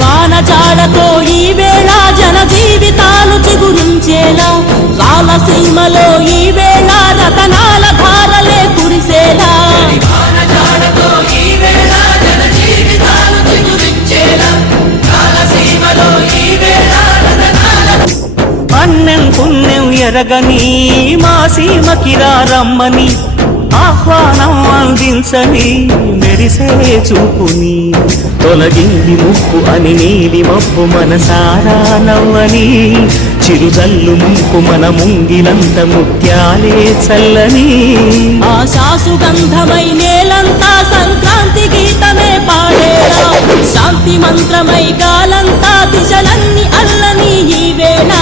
వాన జాడతో ఈ వేళ జన జీవితాలు చిగురించేలా రాలసీమలో ఈ వేళ రతనాల ధారలే కురిసేలా అన్నం పుణ్యం ఎరగని మా సీమకి రమ్మని ఆహ్వానం అందించని మెరిసే చూపుని తొలగింది ముప్పు అని నీలి మబ్బు మనసారా నవ్వని చిరుజల్లు ముంపు మన ముంగిలంత ముత్యాలే చల్లని ఆశాసుగంధమై నేలంతా సంక్రాంతి గీతమే పాడేలా శాంతి మంత్రమై గాలంతా దిశలన్నీ అల్లని ఈ వేళ